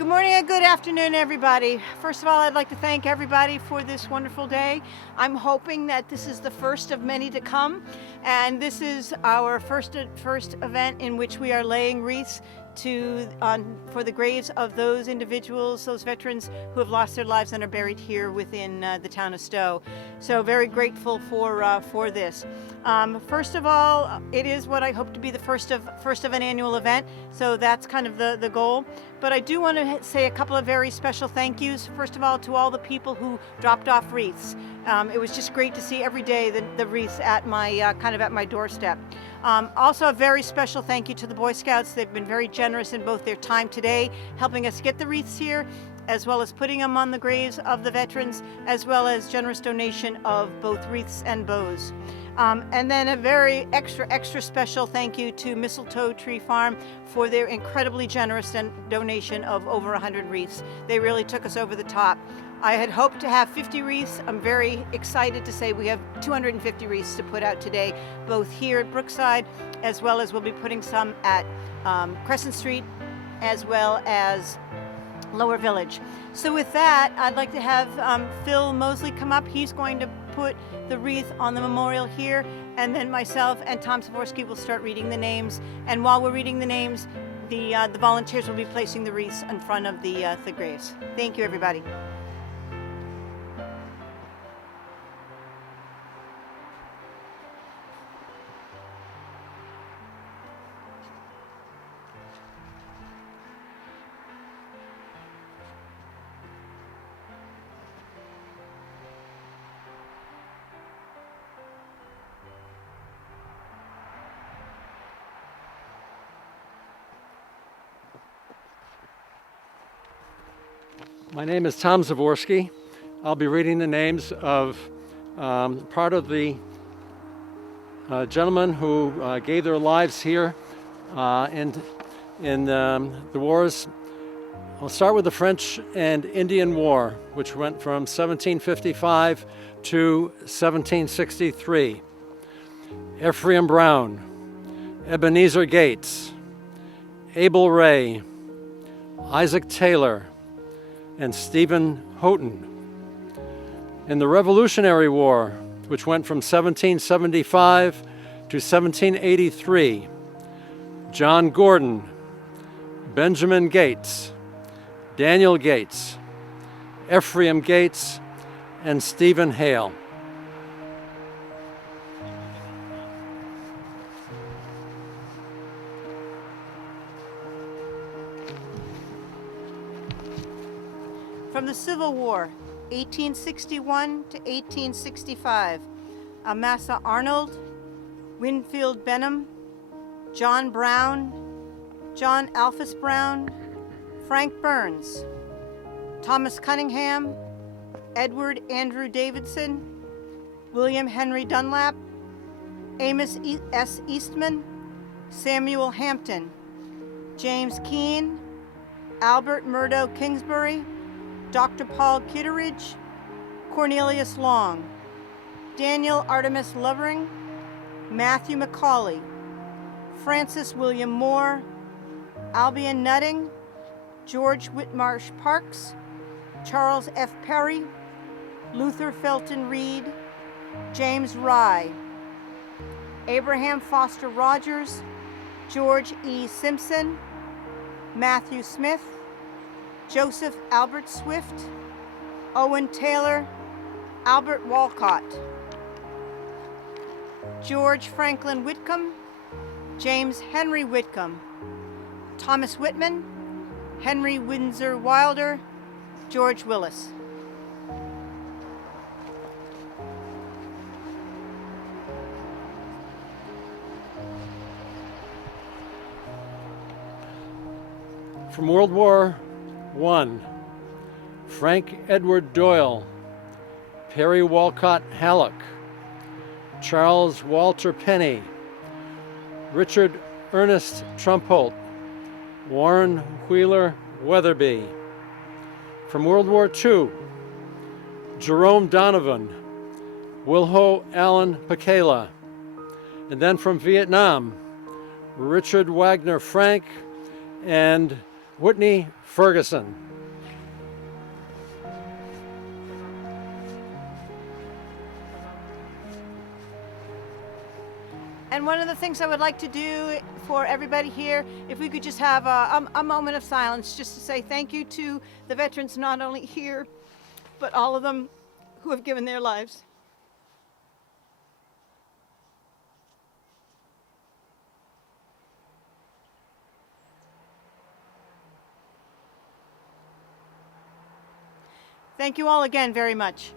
Good morning and good afternoon, everybody. First of all, I'd like to thank everybody for this wonderful day. I'm hoping that this is the first of many to come, and this is our first event in which we are laying wreaths for the graves of those individuals, those veterans who have lost their lives and are buried here within the town of Stow. So very grateful for this. First of all, it is what I hope to be the first of an annual event, so that's kind of the goal. But I do want to say a couple of very special thank yous. First of all, to all the people who dropped off wreaths. It was just great to see every day the wreaths at my kind of at my doorstep. Also, a very special thank you to the Boy Scouts. They've been very generous in both their time today, helping us get the wreaths here, as well as putting them on the graves of the veterans, as well as generous donation of both wreaths and bows. And then a very extra special thank you to Mistletoe Tree Farm for their incredibly generous donation of over 100 wreaths. They really took us over the top. I had hoped to have 50 wreaths. I'm very excited to say we have 250 wreaths to put out today, both here at Brookside, as well as we'll be putting some at Crescent Street, as well as Lower Village. So with that, I'd like to have Phil Mosley come up. He's going to put the wreath on the memorial here, and then myself and Tom Savorsky will start reading the names. And while we're reading the names, the volunteers will be placing the wreaths in front of the graves. Thank you, everybody. My name is Tom Zavorsky. I'll be reading the names of part of the gentlemen who gave their lives here in the wars. I'll start with the French and Indian War, which went from 1755 to 1763. Ephraim Brown, Ebenezer Gates, Abel Ray, Isaac Taylor, and Stephen Houghton. In the Revolutionary War, which went from 1775 to 1783, John Gordon, Benjamin Gates, Daniel Gates, Ephraim Gates, and Stephen Hale. From the Civil War, 1861 to 1865, Amasa Arnold, Winfield Benham, John Brown, John Alphys Brown, Frank Burns, Thomas Cunningham, Edward Andrew Davidson, William Henry Dunlap, Amos S. Eastman, Samuel Hampton, James Keene, Albert Murdo Kingsbury, Dr. Paul Kitteridge, Cornelius Long, Daniel Artemis Lovering, Matthew McCauley, Francis William Moore, Albion Nutting, George Whitmarsh Parks, Charles F. Perry, Luther Felton Reed, James Rye, Abraham Foster Rogers, George E. Simpson, Matthew Smith, Joseph Albert Swift, Owen Taylor, Albert Walcott, George Franklin Whitcomb, James Henry Whitcomb, Thomas Whitman, Henry Windsor Wilder, George Willis. From World War I, Frank Edward Doyle, Perry Walcott Halleck, Charles Walter Penny, Richard Ernest Trumpolt, Warren Wheeler Weatherby. From World War II, Jerome Donovan, Wilho Allen Pakela. And then from Vietnam, Richard Wagner Frank and Whitney Ferguson. And one of the things I would like to do for everybody here, if we could just have a moment of silence just to say thank you to the veterans not only here, but all of them who have given their lives. Thank you all again very much.